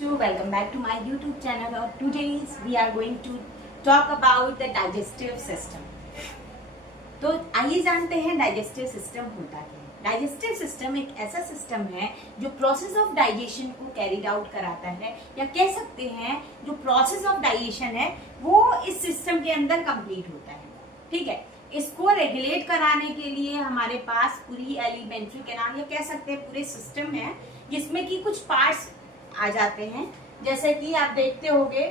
So welcome back to my YouTube channel. Or today we are going to talk about the digestive system. तो आइए जानते हैं digestive system होता क्या है। डाइजेस्टिव सिस्टम एक ऐसा सिस्टम है जो प्रोसेस ऑफ डाइजेशन को कैरीड आउट कराता है, या कह सकते हैं जो प्रोसेस ऑफ डाइजेशन है वो इस सिस्टम के अंदर कंप्लीट होता है। ठीक है, इसको रेगुलेट कराने के लिए हमारे पास पूरी एलिमेंट्री कैनाल या कह सकते हैं पूरे सिस्टम है, जिसमें कि कुछ पार्ट्स आ जाते हैं। जैसे कि आप देखते होगे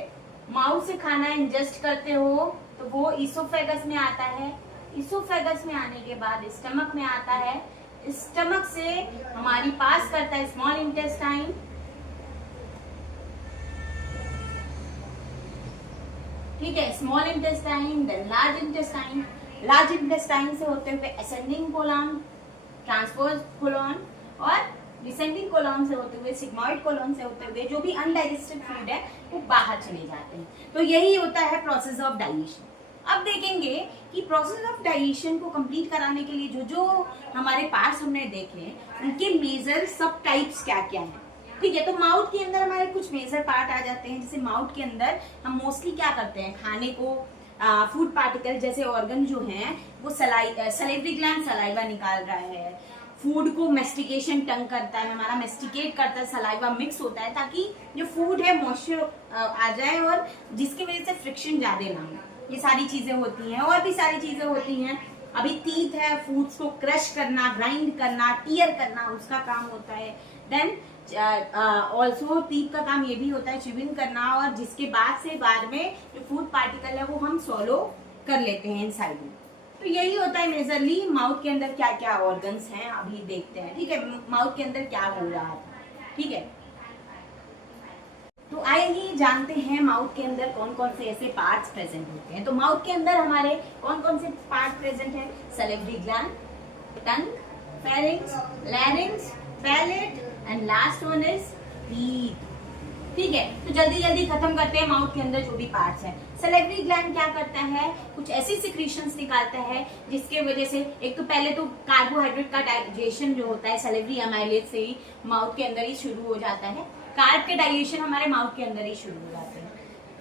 माउथ से खाना इंजेस्ट करते हो तो वो ईसोफेगस में आता है, ईसोफेगस में आने के बाद स्टमक में आता है, स्टमक से हमारी पास करता है स्मॉल इंटेस्टाइन, ठीक है, small intestine, then large intestine, large intestine से होते हुए असेंडिंग कोलॉन, ट्रांसवर्स कोलॉन और डिसेंडिंग कोलॉन से होते हुए सिग्मॉइड कोलॉन से होते हुए जो भी अनडाइजेस्टेड फूड है वो बाहर चले जाते हैं। तो यही होता है प्रोसेस ऑफ डाइजेशन। अब देखेंगे कि प्रोसेस ऑफ डाइजेशन को कंप्लीट कराने के लिए जो जो हमारे पार्ट्स हमने देखे उनके मेजर सब टाइप्स क्या क्या हैं। ठीक है, तो माउथ के अंदर हमारे कुछ मेजर पार्ट आ जाते हैं। जैसे माउथ के अंदर हम मोस्टली क्या करते हैं, खाने को फूड पार्टिकल जैसे ऑर्गन जो हैं वो सलाइवरी ग्लैंड सलाइवा निकाल रहा है, फूड को मेस्टिकेशन टंग करता है, हमारा मेस्टिकेट करता है, सलाइवा मिक्स होता है ताकि जो फूड है मॉइस्चर आ जाए और जिसकी वजह से फ्रिक्शन ज्यादा ना हो। ये सारी चीजें होती हैं, और भी सारी चीजें होती हैं। अभी टीथ है, फूड्स को क्रश करना, ग्राइंड करना, टीयर करना, उसका काम होता है। देन ऑल्सो टीथ का काम ये भी होता है च्यूइंग करना, और जिसके बाद में जो फूड पार्टिकल है वो हम सॉलो कर लेते हैं इनसाइड में। तो यही होता है मेजरली माउथ के अंदर क्या क्या ऑर्गन्स हैं अभी देखते हैं। ठीक है, माउथ के अंदर क्या हो रहा है। ठीक है, तो आइए जानते हैं माउथ के अंदर कौन कौन से ऐसे पार्ट्स प्रेजेंट होते हैं। तो माउथ के अंदर हमारे कौन कौन से पार्ट प्रेजेंट हैं, salivary gland, tongue, pharynx, larynx, palate and last one is teeth. ठीक है, तो जल्दी जल्दी खत्म करते हैं माउथ के अंदर जो भी पार्ट्स हैं। सलेवरी ग्लैंड क्या करता है, कुछ ऐसी सिक्रीशंस निकालता है जिसके वजह से एक तो पहले तो कार्बोहाइड्रेट का डाइजेशन जो होता है सलेवरी अमाइलेज से ही माउथ के अंदर ही शुरू हो जाता है। कार्ब के डाइजेशन हमारे माउथ के अंदर ही शुरू हो जाते हैं,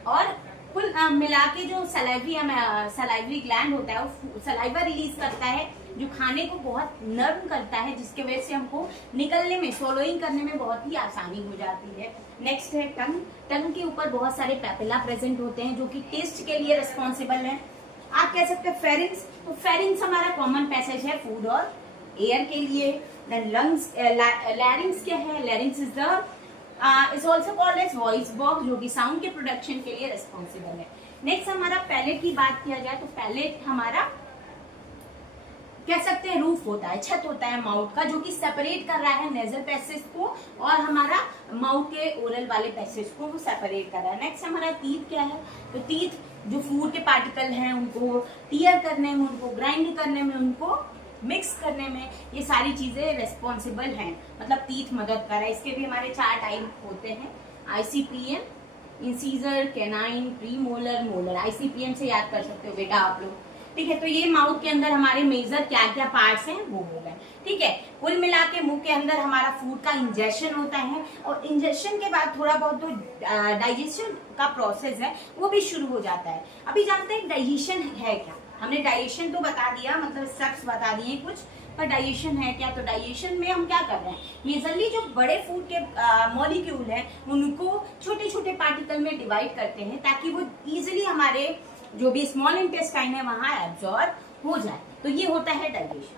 और कुल मिला के जो सलाइवरी ग्लैंड होता है वो सलाइवा रिलीज करता है जो खाने को बहुत नर्म करता है, जिसके वजह से हमको निकलने में, swallowing करने में बहुत ही आसानी हो जाती है। नेक्स्ट है टंग। टंग के ऊपर बहुत सारे पेपिला प्रेजेंट होते हैं जो कि टेस्ट के लिए रिस्पॉन्सिबल है। आप कह सकते हैं फेरिंग्स, तो फेरिंग्स हमारा कॉमन पैसेज है फूड और एयर के लिए। देन लंग्स, लैरिंग्स क्या है, larynx is the is also called as voice box, जो कि साउंड के प्रोडक्शन के लिए रिस्पॉन्सिबल है। नेक्स्ट हमारा पैलेट की बात किया जाए तो पैलेट हमारा कह सकते हैं रूफ होता है, छत होता है माउथ का, जो कि सेपरेट कर रहा है नेजल पैसेज को और हमारा माउथ के ओरल वाले पैसेज को वो सेपरेट कर रहा है। नेक्स्ट हमारा टीथ क्या है, तो टीथ जो फूड के पार्टिकल हैं उनको टीयर करने में, उनको ग्राइंड करने में, उनको मिक्स करने में, ये सारी चीजें रेस्पॉन्सिबल हैं, मतलब टीथ मदद कर रहा है। इसके भी हमारे 4 टाइप होते हैं, ICPM, incisor, canine, premolar, molar. ICPM से याद कर सकते हो बेटा आप लोग। ठीक है, तो ये माउथ के अंदर हमारे मेजर क्या क्या पार्ट्स हैं वो हो गए। ठीक है, कुल मिला के मुंह के अंदर हमारा फूड का इंजेक्शन होता है, और इंजेक्शन के बाद थोड़ा बहुत जो डाइजेशन का प्रोसेस है वो भी शुरू हो जाता है। अभी जानते हैं डाइजेशन है क्या। हमने डाइजेशन तो बता दिया, मतलब स्टेप्स बता दिए कुछ, पर डाइजेशन है क्या। तो डाइजेशन में हम क्या कर रहे हैं, मेजरली जो बड़े फूड के मॉलिक्यूल हैं उनको छोटे छोटे पार्टिकल में डिवाइड करते हैं ताकि वो इजिली हमारे जो भी स्मॉल इंटेस्टाइन है वहां एब्जॉर्ब हो जाए। तो ये होता है डाइजेशन।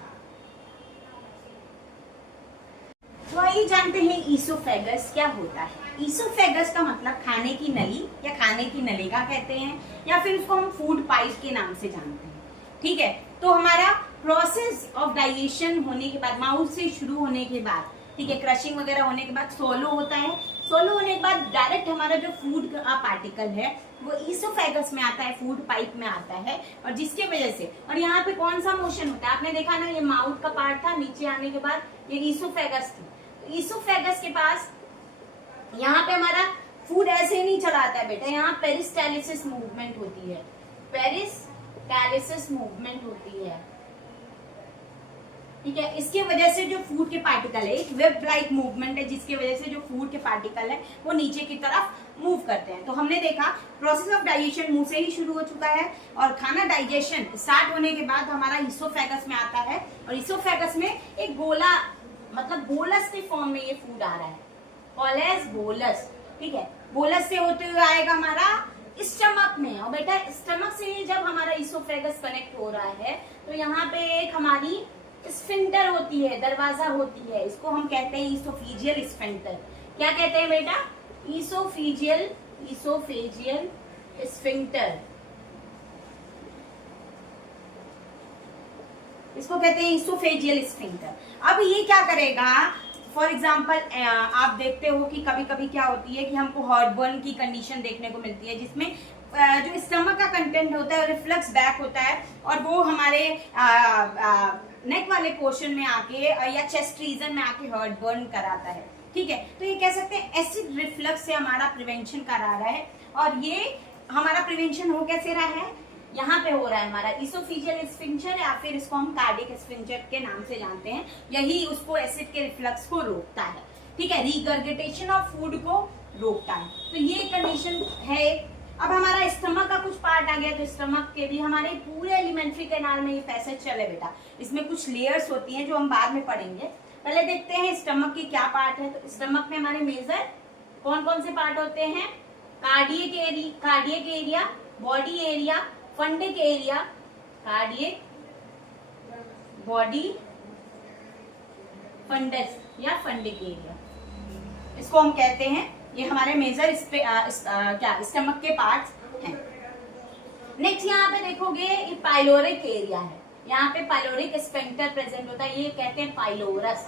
तो आइए जानते हैं ईसोफेगस क्या होता है। ईसोफेगस का मतलब खाने की नली या खाने की नलिका कहते हैं, या फिर उसको हम फूड पाइप के नाम से जानते हैं। ठीक है, तो हमारा प्रोसेस ऑफ डाइजेशन होने के बाद, माउथ से शुरू होने के बाद, ठीक है, क्रशिंग वगैरह होने के बाद सोलो होता है। सोलो होने के बाद डायरेक्ट हमारा जो फूड का पार्टिकल है वो ईसोफेगस में आता है, फूड पाइप में आता है, और जिसके वजह से, और यहाँ पे कौन सा मोशन होता है आपने देखा ना, ये माउथ का पार्ट था, नीचे आने के बाद ये ईसोफेगस थी। तो ईसोफेगस के पास यहाँ पे हमारा फूड ऐसे ही नहीं चलाता है बेटा, यहाँ पेरिस्टालिसिस मूवमेंट होती है, पेरिस्टालिसिस मूवमेंट होती है। ठीक है। इसके वजह से जो फूड के पार्टिकल है, एक वेब लाइक मूवमेंट है जिसकी वजह से जो फूड के पार्टिकल है वो नीचे की तरफ मूव करते हैं। तो हमने देखा प्रोसेस ऑफ डाइजेशन मुंह से ही शुरू हो चुका है और खाना डाइजेशन स्टार्ट होने के बाद हमारा ईसोफेगस में आता है और ईसोफेगस में एक गोला मतलब बोलस के फॉर्म में ये फूड आ रहा है, कॉलेज बोलस। ठीक है, बोलस से होते हुए आएगा हमारा स्टमक में और बेटा स्टमक से जब हमारा ईसोफेगस कनेक्ट हो रहा है तो यहाँ पे एक हमारी स्फिंक्टर होती है, दरवाजा होती है, इसको हम कहते हैं ईसोफेजियल स्फिंक्टर। क्या कहते हैं बेटा? ईसोफेजियल स्फिंक्टर, इसको कहते हैं ईसोफेजियल स्फिंक्टर। अब ये क्या करेगा, फॉर एग्जाम्पल आप देखते हो कि कभी कभी क्या होती है कि हमको हार्टबर्न की कंडीशन देखने को मिलती है जिसमें जो स्टमक का कंटेंट होता है रिफ्लक्स बैक होता है और वो हमारे नेक वाले पोर्शन में आके या चेस्ट रीजन में आके हार्टबर्न कराता है। ठीक है, तो ये कह सकते हैं एसिड रिफ्लक्स से हमारा प्रिवेंशन करा रहा है और ये हमारा प्रिवेंशन हो कैसे रहा है, यहाँ पे हो रहा है हमारा ईसोफेजियल स्फिंक्टर या फिर इसको हम कार्डियक स्फिंक्टर के नाम से जानते हैं। यही उसको एसिड के रिफ्लक्स को रोकता है। ठीक है, रिगर्गिटेशन ऑफ फूड को रोकता है। तो ये कंडीशन है। अब हमारा स्टमक का कुछ पार्ट आ गया तो स्टमक के भी हमारे पूरे एलिमेंट्री कैनाल में ये पैसेज चले बेटा। इसमें कुछ लेयर्स होती हैं जो हम बाद में पढ़ेंगे। पहले देखते हैं स्टमक के क्या पार्ट है। तो स्टमक में हमारे मेजर कौन कौन से पार्ट होते हैं? Cardiac area, body area, fundic area, cardiac, body, fundus या फंडिक एरिया, इसको हम कहते हैं। ये हमारे मेजर क्या स्टमक के पार्ट्स हैं। नेक्स्ट यहाँ पे देखोगे ये पाइलोरिक एरिया है। यहाँ पे पाइलोरिक स्फिंक्टर प्रेजेंट होता है, ये कहते हैं पाइलोरस।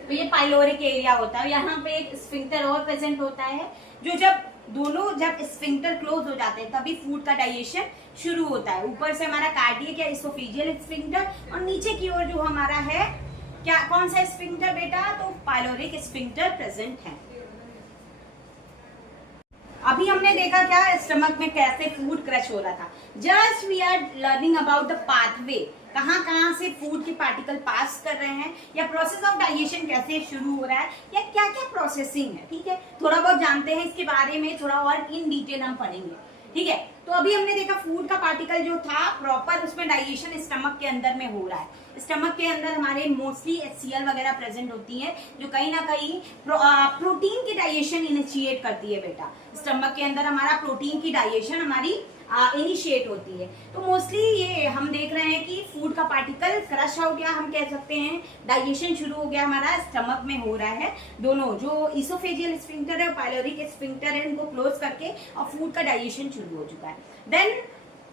तो ये पाइलोरिक एरिया होता है। यहाँ पे एक स्फिंक्टर और प्रेजेंट होता है जो जब स्फिंक्टर क्लोज हो जाते हैं तभी फूड का डाइजेशन शुरू होता है। ऊपर से हमारा कार्डियक या ईसोफेजियल स्फिंक्टर और नीचे की ओर जो हमारा है क्या कौन सा स्फिंक्टर बेटा? तो पाइलोरिक स्फिंक्टर प्रेजेंट है। अभी हमने देखा क्या स्टमक में कैसे फूड क्रश हो रहा था। Just we are learning about the pathway, कहाँ से फूड के पार्टिकल पास कर रहे हैं या प्रोसेस ऑफ डाइजेशन कैसे शुरू हो रहा है या क्या क्या प्रोसेसिंग है। ठीक है, थोड़ा बहुत जानते हैं इसके बारे में, थोड़ा और इन डिटेल हम पढ़ेंगे। ठीक है, तो अभी हमने देखा फूड का पार्टिकल जो था प्रॉपर उसमें डाइजेशन स्टमक के अंदर में हो रहा है। स्टमक के अंदर हमारे मोस्टली HCl वगैरह प्रेजेंट होती है जो कहीं ना कहीं प्रोटीन की डाइजेशन इनिशिएट करती है बेटा। स्टमक के अंदर हमारा प्रोटीन की डाइजेशन हमारी इनिशिएट होती है। तो मोस्टली ये हम देख रहे हैं कि फूड का पार्टिकल क्रश हो गया, हम कह सकते हैं डाइजेशन शुरू हो गया हमारा स्टमक में हो रहा है। दोनों जो ईसोफेजियल स्फिंक्टर है पाइलोरिक स्फिंक्टर है इनको क्लोज करके और फूड का डाइजेशन शुरू हो चुका है। देन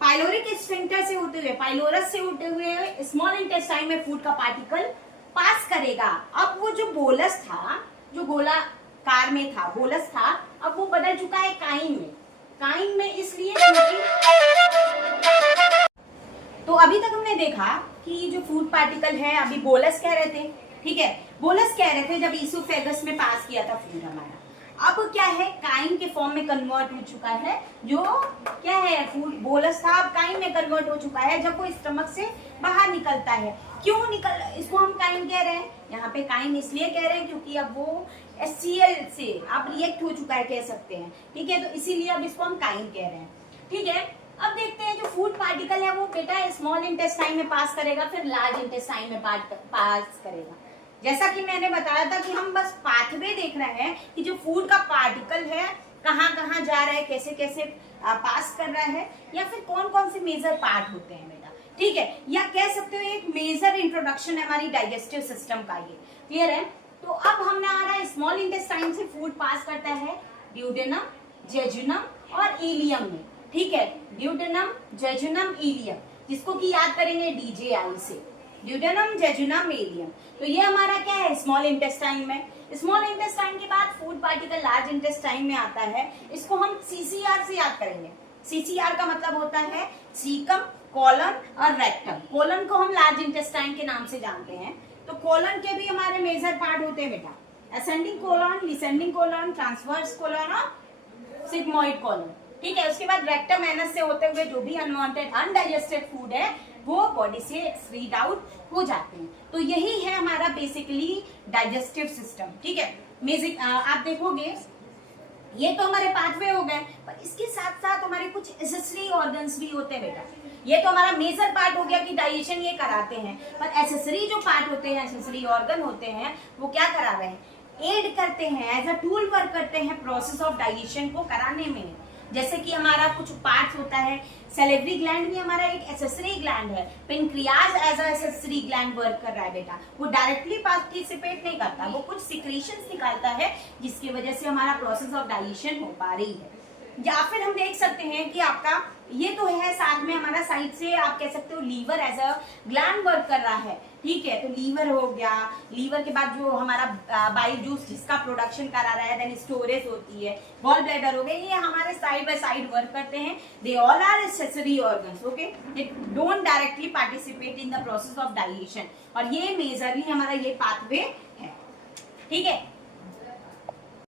पाइलोरिक स्फिंक्टर से होते हुए पाइलोरस से होते हुए स्मॉल इंटेस्टाइन में फूड का पार्टिकल पास करेगा। अब वो जो बोलस था, जो गोलाकार में था बोलस था, अब वो बदल चुका है काइन में इसलिए क्योंकि तो अभी तक हमने देखा कि जो फूड पार्टिकल है अभी बोलस कह रहे थे। ठीक है, बोलस कह रहे थे जब ईसोफेगस में पास किया था फूड हमारा। अब क्या है काइन के फॉर्म में कन्वर्ट हो चुका है। जो क्या है फूड बोलस था अब काइन में कन्वर्ट हो चुका है जब वो स्टमक से बाहर निकलता है। क्यों इसको हम काइन कह रहे हैं। यहाँ पे काइन इसलिए कह रहे हैं क्योंकि अब वो HCl से अब रिएक्ट हो चुका है कह सकते हैं। ठीक है, तो इसीलिए अब इसको हम काइन कह रहे हैं। ठीक है, अब देखते हैं जो फूड पार्टिकल है वो बेटा स्मॉल इंटेस्टाइन में पास करेगा फिर लार्ज इंटेस्टाइन में पास करेगा। जैसा कि मैंने बताया था कि हम बस पाथवे देख रहे हैं कि जो फूड का पार्टिकल है कहाँ जा रहा है, कैसे कैसे पास कर रहा है या फिर कौन कौन से मेजर पार्ट होते हैं बेटा। ठीक है, या कह सकते हो एक मेजर इंट्रोडक्शन है हमारी डाइजेस्टिव सिस्टम का। ये क्लियर है। तो अब हमने आ रहा है स्मॉल इंटेस्टाइन से फूड पास करता है ड्यूडेनम, जेजुनम और इलियम में। ठीक है, ड्यूडेनम, जेजुनम, इलियम, जिसको कि याद करेंगे DJI से, ड्यूडेनम, जेजुनम, इलियम। तो ये हमारा क्या है स्मॉल इंटेस्टाइन में। स्मॉल इंटेस्टाइन के बाद फूड पार्टिकल लार्ज इंटेस्टाइन में आता है। इसको हम CCR से याद करेंगे। CCR का मतलब होता है सीकम, कोलन और रेक्टम। कोलन को हम लार्ज इंटेस्टाइन के नाम से जानते हैं। तो कोलन के भी हमारे मेजर पार्ट होते हैं बेटा, ascending colon, descending colon, transverse colon और सिग्मोइड कोलन। ठीक है, उसके बाद रेक्टम एनस से होते हुए जो भी अनवांटेड अनडाइजेस्टेड फूड है वो बॉडी से एक्सक्रीट आउट हो जाते हैं। तो यही है हमारा बेसिकली डाइजेस्टिव सिस्टम, ठीक है। बेसिक आप देखोगे ये तो हमारे पाथवे हो गए, पर इसके साथ साथ हमारे कुछ एसेसरी ऑर्गन्स भी होते हैं बेटा। ये तो हमारा मेजर पार्ट हो गया कि डाइजेशन ये कराते हैं, पर एसेसरी जो पार्ट होते हैं, एसेसरी ऑर्गन होते हैं, वो क्या करा रहे हैं, एड करते हैं, एज अ टूल वर्क करते हैं प्रोसेस ऑफ डाइजेशन को कराने में। जैसे कि हमारा कुछ पार्ट्स होता है, सैलिवरी ग्लैंड भी हमारा एक एसेसरी ग्लैंड है, pancreas as a accessory gland work कर रहा है बेटा। वो डायरेक्टली पार्टिसिपेट नहीं करता, वो कुछ सिक्रीशंस निकालता है जिसकी वजह से हमारा प्रोसेस ऑफ डाइजेशन हो पा रही है। या फिर हम देख सकते हैं कि आपका ये तो है, साथ में हमारा साइड से आप कह सकते हो liver as a gland work कर रहा है, ठीक है। तो लीवर हो गया, लीवर के बाद जो हमारा बाइल जूस जिसका प्रोडक्शन करा रहा है, देन स्टोरेज होती है, गॉल ब्लैडर हो गए, ये हमारे साइड बाय साइड वर्क करते हैं। They all are accessory organs, okay, they don't directly participate in the process of digestion, और ये मेजरली हमारा ये पाथवे है, ठीक है।